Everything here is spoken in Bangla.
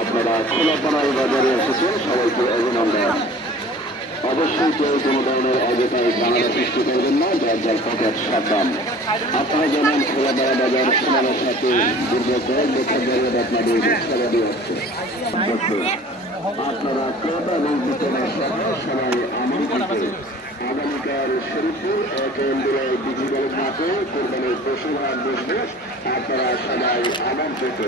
আপনারা খোলাপাড়ার বাজারে এসেছেন, সবাইকে অভিনন্দন। অবশ্যই কেউ কোনো ধরনের অযথায় ঝামেলা সৃষ্টি করবেন না, যার যার পকেট সাবধান। আপনারা জানেন খোলাপাড়া বাজার সমাজের সাথে দীর্ঘ কয়েক বছর ধরে আপনাদের সেবা দিয়ে হচ্ছে। আপনারা ক্রেতা এবং বিক্রেতার সবাই আমন্ত্রিত। আগামীকাল শরীফপুর কেন্দ্রে ডিজিটাল মাঠে কোরবানির পশু হাট বসবে, আপনারা সবাই আমন্ত্রিত।